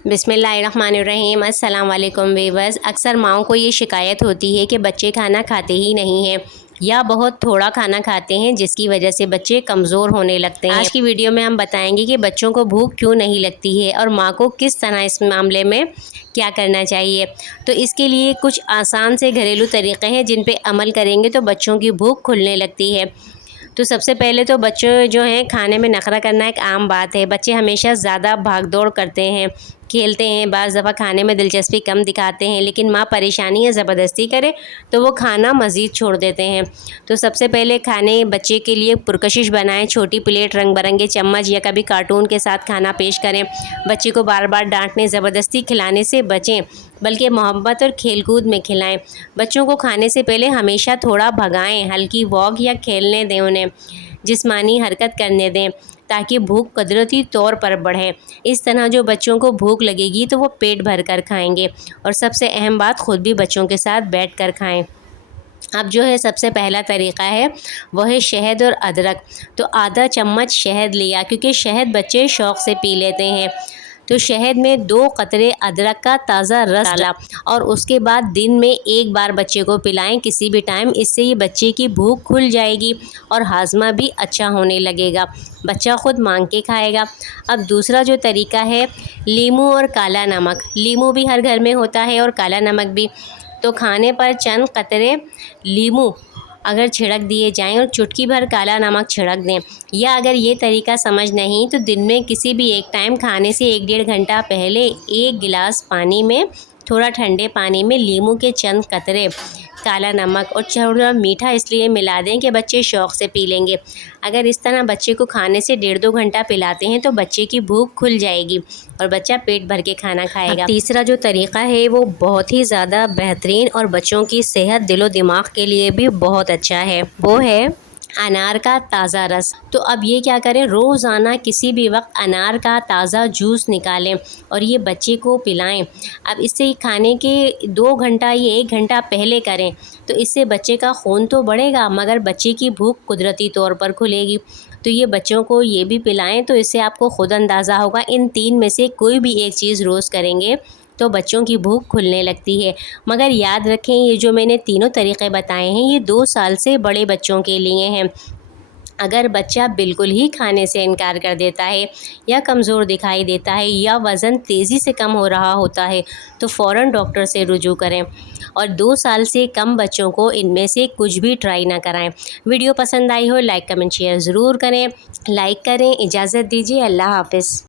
बिस्मिल्लाहिर्रहमानिर्रहीम। अस्सलाम वालेकुम वीवर्स। अक्सर माओं को ये शिकायत होती है कि बच्चे खाना खाते ही नहीं हैं या बहुत थोड़ा खाना खाते हैं, जिसकी वजह से बच्चे कमज़ोर होने लगते हैं। आज की वीडियो में हम बताएंगे कि बच्चों को भूख क्यों नहीं लगती है और माँ को किस तरह इस मामले में क्या करना चाहिए। तो इसके लिए कुछ आसान से घरेलू तरीक़े हैं जिन पे अमल करेंगे तो बच्चों की भूख खुलने लगती है। तो सबसे पहले तो बच्चे जो हैं खाने में नखरा करना एक आम बात है। बच्चे हमेशा ज़्यादा भाग दौड़ करते हैं, खेलते हैं, बाज़ दफ़ा खाने में दिलचस्पी कम दिखाते हैं, लेकिन माँ परेशानी या ज़बरदस्ती करे तो वो खाना मज़ीद छोड़ देते हैं। तो सबसे पहले खाने बच्चे के लिए पुरकशिश बनाएं। छोटी प्लेट, रंग बिरंगे चम्मच या कभी कार्टून के साथ खाना पेश करें। बच्चे को बार बार डांटने, ज़बरदस्ती खिलाने से बचें, बल्कि मोहब्बत और खेलकूद में खिलाएं। बच्चों को खाने से पहले हमेशा थोड़ा भगाएं, हल्की वॉक या खेलने दें, उन्हें जिस्मानी हरकत करने दें ताकि भूख कुदरती तौर पर बढ़े। इस तरह जो बच्चों को भूख लगेगी तो वो पेट भर कर खाएंगे। और सबसे अहम बात, ख़ुद भी बच्चों के साथ बैठ कर खाएँ। अब जो है सबसे पहला तरीक़ा है वो है शहद और अदरक। तो आधा चम्मच शहद लिया, क्योंकि शहद बच्चे शौक़ से पी लेते हैं। तो शहद में 2 कतरे अदरक का ताज़ा रस डाला और उसके बाद दिन में 1 बार बच्चे को पिलाएं किसी भी टाइम। इससे ये बच्चे की भूख खुल जाएगी और हाजमा भी अच्छा होने लगेगा। बच्चा ख़ुद मांग के खाएगा। अब दूसरा जो तरीका है, लीमू और काला नमक। लीमू भी हर घर में होता है और काला नमक भी। तो खाने पर चंद कतरे लीमू अगर छिड़क दिए जाएं और चुटकी भर काला नमक छिड़क दें, या अगर ये तरीका समझ नहीं तो दिन में किसी भी एक टाइम खाने से 1 डेढ़ घंटा पहले 1 गिलास पानी में, थोड़ा ठंडे पानी में लीमू के चंद कतरे, काला नमक और थोड़ा मीठा इसलिए मिला दें कि बच्चे शौक़ से पी लेंगे। अगर इस तरह बच्चे को खाने से 1.5-2 घंटा पिलाते हैं तो बच्चे की भूख खुल जाएगी और बच्चा पेट भर के खाना खाएगा। तीसरा जो तरीक़ा है वो बहुत ही ज़्यादा बेहतरीन और बच्चों की सेहत, दिलो दिमाग के लिए भी बहुत अच्छा है। वो है अनार का ताज़ा रस। तो अब ये क्या करें, रोज़ाना किसी भी वक्त अनार का ताज़ा जूस निकालें और ये बच्चे को पिलाएं। अब इससे खाने के 2 घंटा या 1 घंटा पहले करें तो इससे बच्चे का खून तो बढ़ेगा मगर बच्चे की भूख कुदरती तौर पर खुलेगी। तो ये बच्चों को ये भी पिलाएं तो इससे आपको ख़ुद अंदाज़ा होगा, इन 3 में से कोई भी एक चीज़ रोज़ करेंगे तो बच्चों की भूख खुलने लगती है। मगर याद रखें, ये जो मैंने तीनों तरीक़े बताए हैं ये 2 साल से बड़े बच्चों के लिए हैं। अगर बच्चा बिल्कुल ही खाने से इनकार कर देता है या कमज़ोर दिखाई देता है या वज़न तेज़ी से कम हो रहा होता है तो फ़ौरन डॉक्टर से रुजू करें। और 2 साल से कम बच्चों को इनमें से कुछ भी ट्राई ना कराएं। वीडियो पसंद आई हो लाइक कमेंट शेयर ज़रूर करें। लाइक करें। इजाज़त दीजिए। अल्लाह हाफ़िज़।